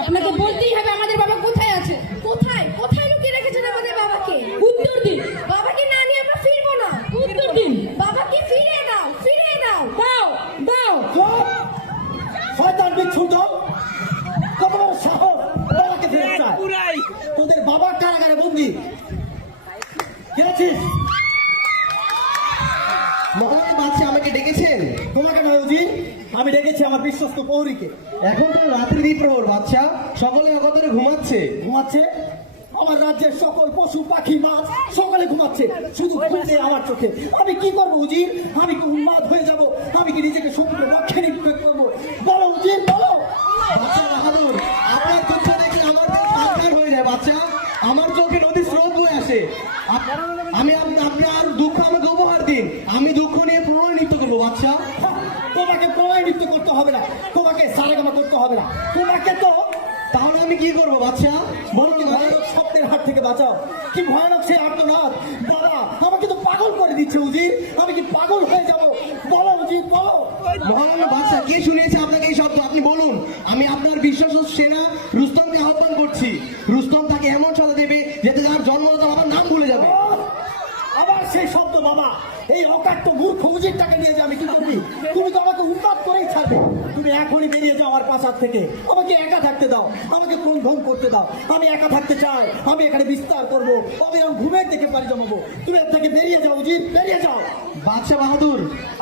আপনাকে বলতেই হবে আমাদের বাবা কোথায় আছে? কোথায়? কোথায় লুকিয়ে রেখেছেন আমাদের বাবাকে? উত্তর দিন। বাবাকে না নিয়ে আমরা ফিরবো না। উত্তর দিন। বাবাকে ফিরিয়ে দাও ফিরিয়ে দাও। দাও দাও। শয়তান বিচ্ছু দল কত বড় সাহস। বাবাকে ফেরত চায়। তোদের বাবার কারাগারে বন্দি। গেছিস মহারাজ বাদশাহ আমাকে ডেকেছেন। তোমাকে আমি দেখেছি আমার বিশ্বস্ত পৌরীকে এখন তো রাত্রি দ্বীপ্রহর বাদশাহ সকলে অগতরে ঘুমাচ্ছে। ঘুমাচ্ছে? আমার রাজ্যের সকল পশু, পাখি, মাছ সকলে ঘুমাচ্ছে। শুধু ঘুমে আমার চোখে। আমি কি করব উজির? আমি উন্মাদ হয়ে যাব আমি কি নিজেকে সমুদ্রে রক্ষে নিক্ষেপ করব বলো উজির বলো বাদশাহ বাহাদুর আপনার তুচ্ছ দেখে আমার দিল সাক্ষাৎ হয়ে যায় বাচ্চা আমার চোখে নদীর স্রোত বয়ে আসে আপ- আমি আপ- আপনার দুঃখ আমাকে উপহার দিন আমি দুঃখ নিয়ে প্রণয় নৃত্য করব বাচ্চা হ্যাঁ, তোমাকে প্রণয় নৃত্য করতে হবে না। তোমাকে সারেগামা করতে হবে না। তোমাকে তো তাহলে আমি কি করব বাচ্চা বলো কি ভয়ানক স্বপ্নের হাত থেকে বাঁচাও। কি ভয়ানক সে আর্তনাদ বাবা আমাকে তো পাগল করে দিচ্ছে উজির। আমি কি পাগল হয়ে যাব? বলো উজির বলো। মহারানা বাদশা কে শুনিয়েছে আপনাকে এই শব্দ? আপনি বলুন। আমি আপনার বিশ্বস্ত সেনা রুস্তমকে আহ্বান করছি। রুস্তম তাকে এমন সাজা দেবে যাতে তার জন্মদাতা বাবার নাম ভুলে যাবে। আবার সেই শব্দ বাবা। এই অকাট্য মূর্খ উজিরটাকে নিয়ে যাবে কি করবি? তুমি তো আমাকে উন্মাদ করেই ছাড়বে। তুমি এখনই বেরিয়ে যাও আমার পাশার থেকে। আমাকে একা থাকতে দাও। আমাকে ক্রন্ধন করতে দাও। আমি একা থাকতে চাই। আমি এখানে বিস্তার করব। আমি ঘুমের দিকে পারি জমাবো। তুমি এর থেকে বেরিয়ে যাও উজির। বেরিয়ে যাও। বাদশাহ বাহাদুর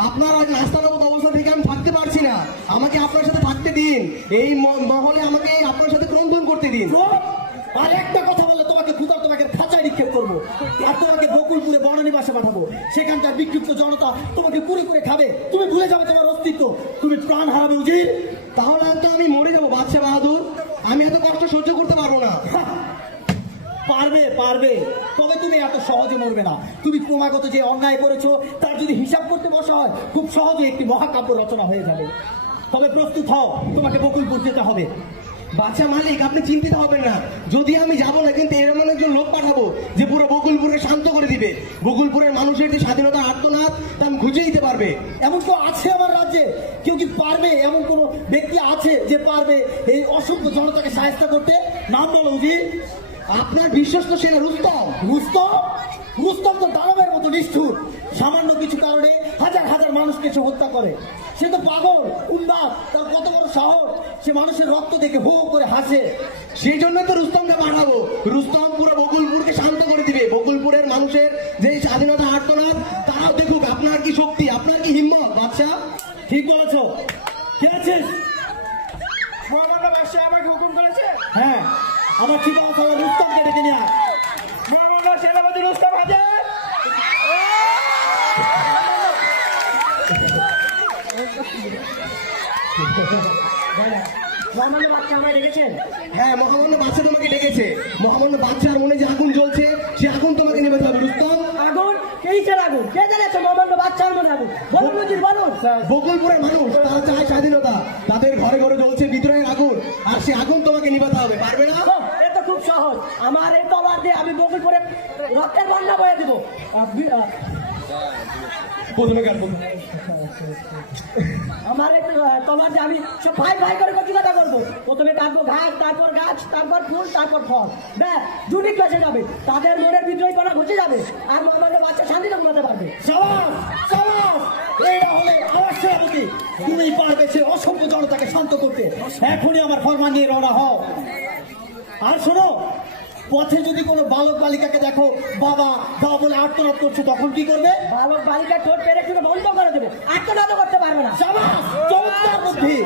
আপনার আজ নাস্তানাবদ অবস্থা থেকে আমি থাকতে পারছি না। আমাকে আপনার সাথে থাকতে দিন। এই মহলে আমাকে আপনার সাথে ক্রন্দন করতে দিন। আর একটা নিক্ষেপ করব। আর তোমাকে বকুলপুরে বননিবাসে পাঠাবো। সেখানকার বিক্ষিপ্ত জনতা তোমাকে কুড়ে কুড়ে খাবে। তুমি ভুলে যাবে তোমার অস্তিত্ব। তুমি প্রাণ হারাবে উজির। তাহলে তো আমি মরে যাব বাদশাহ বাহাদুর। আমি এত কষ্ট সহ্য করতে পারব না। পারবে পারবে। তবে তুমি এত সহজে মরবে না। তুমি ক্রমাগত যে অন্যায় করেছ, তার যদি হিসাব করতে বসা হয়, খুব সহজে একটি মহাকাব্য রচনা হয়ে যাবে। তবে প্রস্তুত হও, তোমাকে বকুলপুর যেতে হবে। বাচ্চা মালিক, আপনি চিন্তিত হবেন না। যদি আমি যাব না, কিন্তু এমন একজন লোক পাঠাবো যে পুরো বকুলপুরে শান্ত করে দিবে। বকুলপুরের মানুষের যে স্বাধীনতা আর্তনাদ, তা আমি খুঁজে দিতে পারবে। এমন কেউ আছে আমার রাজ্যে? কেউ কি পারবে? এমন কোনো ব্যক্তি আছে যে পারবে এই অসংখ্য জনতাকে সাহায্য করতে? নাম বলো উজির আপনার বিশ্বস্ত সেনা রুস্তম। রুস্তম? রুস্তম তো দানবের মতো নিষ্ঠুর। সামান্য কিছু কারণে হাজার হাজার মানুষকে সে হত্যা করে। সে তো পাগল উন্মাদ তার কত বড় সাহস। সে মানুষের রক্ত দেখে হো করে হাসে। সেই জন্য তো রুস্তমকে পাঠাবো রুস্তম পুরো বকুলপুরকে শান্ত করে দিবে। বকুলপুরের মানুষের যে স্বাধীনতা আর্তনাদ তারাও দেখুক আপনার কি শক্তি আপনার কি হিম্মত বাচ্চা ঠিক বলেছ। কে আছিস? মহামান্য বাদশাহ আমাকে হুকুম করেছে? হ্যাঁ আমার ঠিকানা তাহলে রুস্তমকে ডেকে নিয়ে আয়। মহামান্য সেনাপতি রুস্তম হাজার মহামান্য বাদশাহ আমায় ডেকেছেন? হ্যাঁ মহামান্য বাচ্চা তোমাকে ডেকেছে। মহামান্য বাচ্চার মনে যে আগুন জ্বলছে সে আগুন তোমাকে নেবে হবে রুস্তম আগুন? কিসের আগুন? কে জানাচ্ছে মহামান্য বাদশার মনে আগুন? বলুন বুঝির বলুন। বকুলপুরের মানুষ তারা চায় স্বাধীনতা। তাদের ঘরে ঘরে জ্বলছে বিদ্রোহের আগুন আর সে আগুন তোমাকে নিভাতে হবে পারবে না? এ তো খুব সহজ। আমার এই তলার দিয়ে আমি বকুলপুরে রক্তের বন্যা বয়ে দেবো। আমার আমি সব ভাই ভাই করে প্রথমে তারপর গাছ, তারপর ফুল, তারপর ফল। যাবে। তাদের মনের বিদ্রোহী করা ঘুচে যাবে। আর মহামান্য বাচ্চা শান্তিতে ঘুমাতে পারবে। তুমি পারবে সে অসংখ্য জনতাকে শান্ত করতে। এখনই আমার ফরমান নিয়ে রওনা হও। আর শোনো পথে যদি কোনো বালক বালিকাকে দেখো বাবা বাবা বলে আর্তনাদ করছে তখন কি করবে? বালক বালিকা ঠোঁট পেরে শুনে বন্ধ করে দেবে আত্মনাদ করতে পারবে না। চমৎকার বুদ্ধি।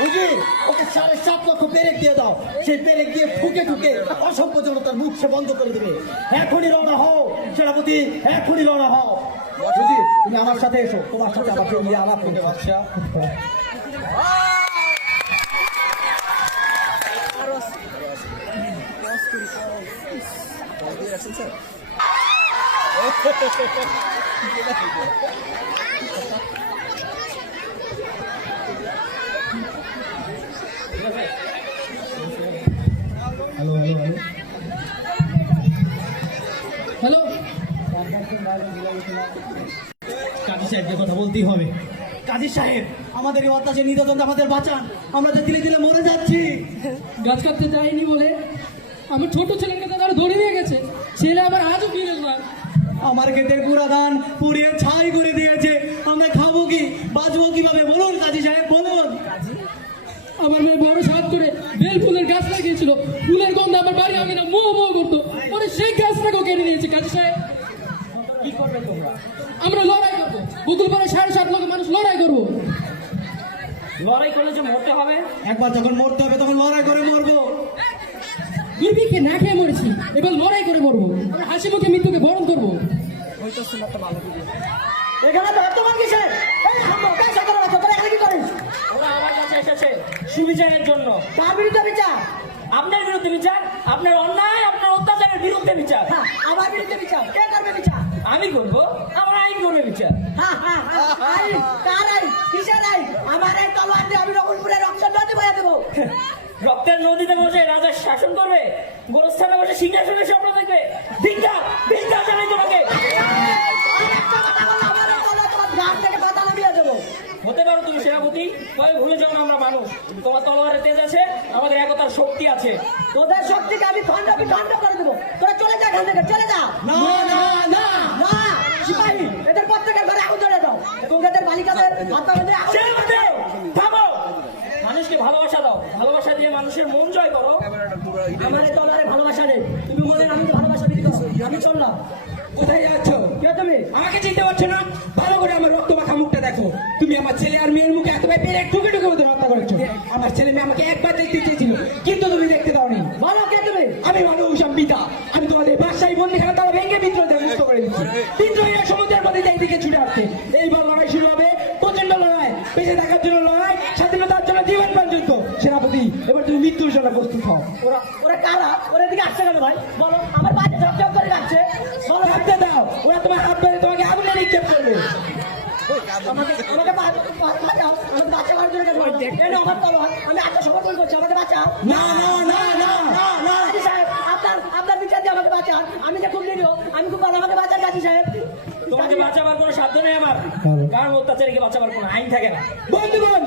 বুঝি ওকে সাড়ে সাত লক্ষ পেরেক দিয়ে দাও। সেই পেরেক দিয়ে ঠুকে ঠুকে অসংখ্য জনতার মুখ সে বন্ধ করে দেবে। এখনই রওনা হও সেনাপতি এখনই রওনা হও। বুঝি তুমি আমার সাথে এসো তোমার সাথে ফিরে আলাপ করতে বাচ্চা হ্যালো হ্যালো হ্যালো হ্যালো কাজী সাহেবকে কথা বলতেই হবে। কাজী সাহেব আমাদের এই অত্যাচার নির্যাতন আমাদের বাঁচান। আমরা যে দিলে দিলে মরে যাচ্ছি। গাছ কাটতে যায়নি বলে আমার ছোট ছেলেকে তো তারা ধরে নিয়ে গেছে। ছেলে আবার আজও ফিরে না আমার ক্ষেতের পুরা ধান পুড়িয়ে ছাই করে দিয়েছে। আমরা খাব কি? বাঁচবো কীভাবে? বলুন কাজী সাহেব বলুন। আমার মেয়ে বড় সাত করে বেল ফুলের গাছ লাগিয়েছিল। ফুলের গন্ধ আমার বাড়ি আগে না মোহ মোহ করতো। পরে সেই গাছটাকেও কেটে নিয়েছে কাজী সাহেব। কি করবে তোমরা? আমরা লড়াই করব। বুকুল পাড়ে সাড়ে সাত লক্ষ মানুষ লড়াই করব। লড়াই করলে যে মরতে হবে? একবার যখন মরতে হবে তখন লড়াই করে মরবো। দুর্ভিক্ষে না খেয়ে মরেছি এবার লড়াই করে মরবো। আমরা হাসি মুখে মৃত্যুকে বরণ করব। এখানে বর্তমান ওরা আমার কাছে এসেছে সুবিচারের জন্য। তার বিরুদ্ধে বিচার। আপনার বিরুদ্ধে বিচার আপনার অন্যায় আপনার অত্যাচারের বিরুদ্ধে বিচার। হ্যাঁ আমার বিরুদ্ধে বিচার। কে করবে বিচার? আমি করব আমার আইন করবে বিচার। হ্যাঁ হ্যাঁ হ্যাঁ। আই কার আই কিসের আই আমার এই তলোয়ার দিয়ে আমি রঘুপুরে রক্ত নদী বয়ে দেবো রক্তের নদীতে বসে রাজা শাসন করবে গোরস্থানে বসে সিংহাসনে স্বপ্ন দেখবে। ভিক্ষা ভিক্ষা জানাই তোমাকে। হতে পারো তুমি সেনাপতি তবে ভুলে যাও না আমরা মানুষ। তোমার তলোয়ারে তেজ আছে আমাদের একতার শক্তি আছে। তোদের শক্তিকে আমি খন্ড বিখণ্ড করে দেবো? তোরা চলে যা এখান থেকে চলে যা। না না না। না সিপাহী এদের প্রত্যেকের ঘরে আগুন ধরে দাও। এবং এদের বালিকাদের হাত পা বেঁধে আগুন সেনাপতি থামো মানুষকে ভালোবাসা দাও ভালোবাসা দিয়ে মানুষের মন জয় করো আমার এই তলোয়ারে ভালোবাসা নেই। তুমি মনে আমি ভালোবাসা দিতে আমি চললাম। কোথায় যাচ্ছ? কে তুমি? আমাকে চিনতে পারছ না? ভালো করে আমার রক্ত মাখা মুখটা দেখো। তুমি আমার ছেলে আর মেয়ের মুখে এতবার পেরে ঠুকে ঠুকে মধ্যে হত্যা করেছ। আমার ছেলে মেয়ে আমাকে একবার দেখতে চেয়েছিল কিন্তু তুমি দেখতে দাওনি বলো কে তুমি? আমি মানুষ আমি পিতা। আমি তোমাদের বাদশাহী বন্দিখানা তারা ভেঙে বিদ্রোহ মুক্ত করে দিচ্ছি। বিদ্রোহীরা সমুদ্রের মধ্যে এই দিকে ছুটে আসছে এইবার লড়াই শুরু হবে প্রচণ্ড লড়াই বেঁচে থাকার জন্য লড়াই স্বাধীনতার জন্য জীবন পর্যন্ত সেনাপতি এবার তুমি মৃত্যুর জন্য প্রস্তুত হও। ওরা ওরা কারা? ওরা দিকে আসছে কেন ভাই? বলো আমার বাড়ি ঝপ ঝপ করে যাচ্ছে বলো ভাবতে দাও। ওরা তোমার হাত ধরে তোমাকে আগুনে নিক্ষেপ করবে। আমাকে আমাকে বাঁচাও আমাকে জন্য কেন আমার আমি আত্মসমর্পণ করছি আমাকে বাঁচাও। না না না না না না। আপনার আপনার বিচার দিয়ে আমাকে বাঁচান আমি যে খুব নিরীহ আমি খুব ভালো আমাকে বাঁচান কাজী সাহেব। তোমাকে বাঁচাবার কোনো সাধ্য নেই আমার। কারণ অত্যাচারীকে বাঁচাবার কোনো আইন থাকে না। বন্ধুগণ